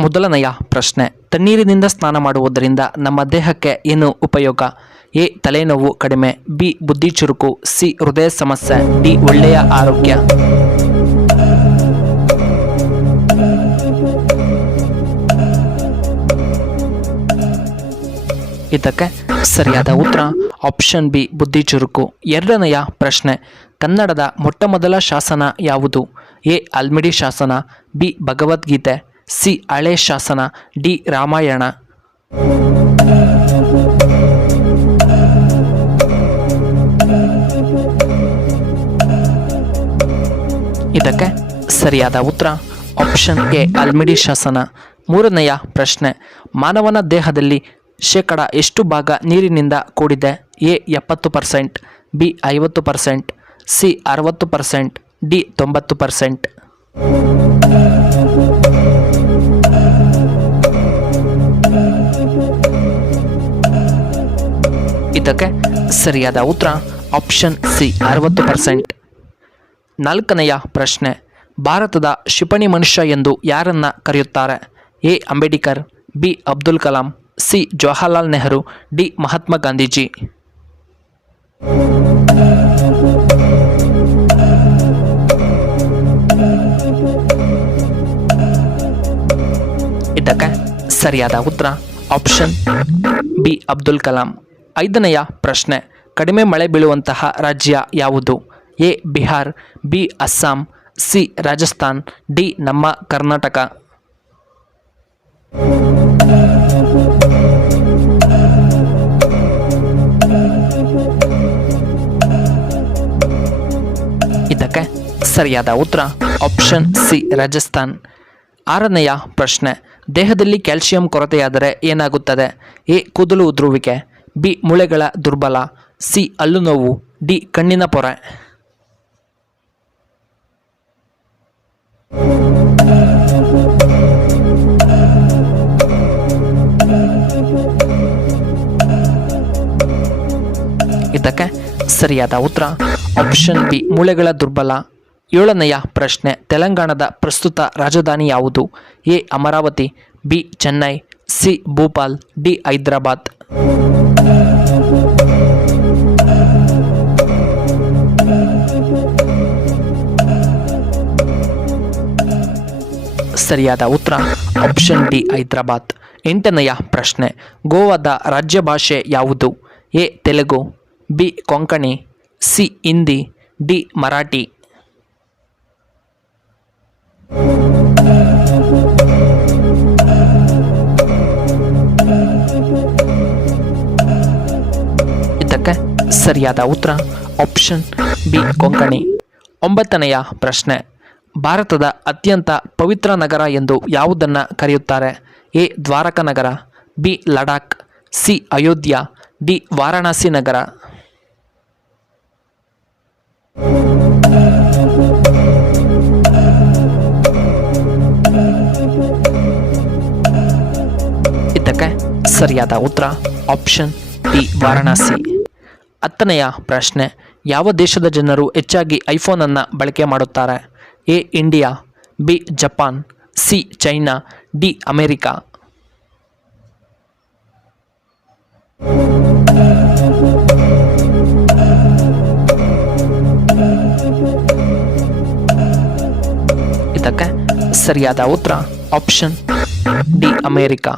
ಮೊದಲನೆಯ ಪ್ರಶ್ನೆ, ತಣ್ಣೀರಿನಿಂದ ಸ್ನಾನ ಮಾಡುವುದರಿಂದ ನಮ್ಮ ದೇಹಕ್ಕೆ ಏನು ಉಪಯೋಗ? ಎ. ತಲೆನೋವು ಕಡಿಮೆ, ಬಿ. ಬುದ್ಧಿ ಚುರುಕು, ಸಿ. ಹೃದಯ ಸಮಸ್ಯೆ, ಡಿ. ಒಳ್ಳೆಯ ಆರೋಗ್ಯ. ಇದಕ್ಕೆ ಸರಿಯಾದ ಉತ್ತರ ಆಪ್ಷನ್ ಬಿ, ಬುದ್ಧಿ ಚುರುಕು. ಎರಡನೆಯ ಪ್ರಶ್ನೆ, ಕನ್ನಡದ ಮೊಟ್ಟಮೊದಲ ಶಾಸನ ಯಾವುದು? ಎ. ಆಲ್ಮಿಡಿ ಶಾಸನ, ಬಿ. ಭಗವದ್ಗೀತೆ, ಸಿ. ಹಳೆ ಶಾಸನ, ಡಿ. ರಾಮಾಯಣ. ಇದಕ್ಕೆ ಸರಿಯಾದ ಉತ್ತರ ಆಪ್ಷನ್ ಎ, ಆಲ್ಮಿಡಿ ಶಾಸನ. ಮೂರನೆಯ ಪ್ರಶ್ನೆ, ಮಾನವನ ದೇಹದಲ್ಲಿ ಶೇಕಡ ಎಷ್ಟು ಭಾಗ ನೀರಿನಿಂದ ಕೂಡಿದೆ? ಎ. 70%, ಬಿ. 50%, ಸಿ. 60%, ಡಿ. 90%. ಇದಕ್ಕೆ ಸರಿಯಾದ ಉತ್ತರ ಆಪ್ಷನ್ ಸಿ, 60%. ನಾಲ್ಕನೆಯ ಪ್ರಶ್ನೆ, ಭಾರತದ ಕ್ಷಿಪಣಿ ಮನುಷ್ಯ ಎಂದು ಯಾರನ್ನ ಕರೆಯುತ್ತಾರೆ? A. Ambedkar, B. Abdul Kalam, C. Jawaharlal Nehru, D. Mahatma Gandhiji. ಇದಕ್ಕೆ ಸರಿಯಾದ ಉತ್ತರ ಆಪ್ಷನ್ ಬಿ, ಅಬ್ದುಲ್ ಕಲಾಂ. ಐದನೆಯ ಪ್ರಶ್ನೆ, ಕಡಿಮೆ ಮಳೆ ಬೀಳುವಂತಹ ರಾಜ್ಯ ಯಾವುದು? A. Bihar, B. Assam, C. Rajasthan, D. ನಮ್ಮ ಕರ್ನಾಟಕ. ಇದಕ್ಕೆ ಸರಿಯಾದ ಉತ್ತರ ಆಪ್ಷನ್ ಸಿ, ರಾಜಸ್ಥಾನ್. ಆರನೆಯ ಪ್ರಶ್ನೆ, ದೇಹದಲ್ಲಿ ಕ್ಯಾಲ್ಸಿಯಂ ಕೊರತೆಯಾದರೆ ಏನಾಗುತ್ತದೆ? ಎ. ಕೂದಲು ಉದುರುವಿಕೆ, ಬಿ. ಮೂಳೆಗಳ ದುರ್ಬಲ, ಸಿ. ಹಲ್ಲು ನೋವು, ಡಿ. ಕಣ್ಣಿನ ಪೊರೆ. ಇದಕ್ಕೆ ಸರಿಯಾದ ಉತ್ತರ ಆಪ್ಷನ್ ಬಿ, ಮೂಳೆಗಳ ದುರ್ಬಲ. ಏಳನೆಯ ಪ್ರಶ್ನೆ, ತೆಲಂಗಾಣದ ಪ್ರಸ್ತುತ ರಾಜಧಾನಿ ಯಾವುದು? A. Amaravati, B. Chennai, C. Bhopal, D. Hyderabad. ಸರಿಯಾದ ಉತ್ತರ ಆಪ್ಷನ್ ಡಿ, ಹೈದರಾಬಾದ್. ಎಂಟನೆಯ ಪ್ರಶ್ನೆ, ಗೋವಾದ ರಾಜ್ಯ ಭಾಷೆ ಯಾವುದು? A. Telugu, B. Konkani, C. Hindi, D. Marathi. ಇದಕ್ಕೆ ಸರಿಯಾದ ಉತ್ತರ ಆಪ್ಷನ್ ಬಿ, ಕೊಂಕಣಿ. ಒಂಬತ್ತನೆಯ ಪ್ರಶ್ನೆ, ಭಾರತದ ಅತ್ಯಂತ ಪವಿತ್ರ ನಗರ ಎಂದು ಯಾವುದನ್ನು ಕರೆಯುತ್ತಾರೆ? ಎ. ದ್ವಾರಕ ನಗರ, B. Ladakh, C. Ayodhya, D. Varanasi ನಗರ. ಇದಕ್ಕೆ ಸರಿಯಾದ ಉತ್ತರ ಆಪ್ಷನ್ ಡಿ, ವಾರಣಾಸಿ. ಹತ್ತನೆಯ ಪ್ರಶ್ನೆ, ಯಾವ ದೇಶದ ಜನರು ಹೆಚ್ಚಾಗಿ ಐಫೋನ್ ಅನ್ನು ಬಳಕೆ ಮಾಡುತ್ತಾರೆ? A. India, B. Japan, C. China, D. America. ಇದಕ್ಕೆ ಸರಿಯಾದ ಉತ್ತರ ಆಪ್ಷನ್ ಡಿ, ಅಮೆರಿಕಾ.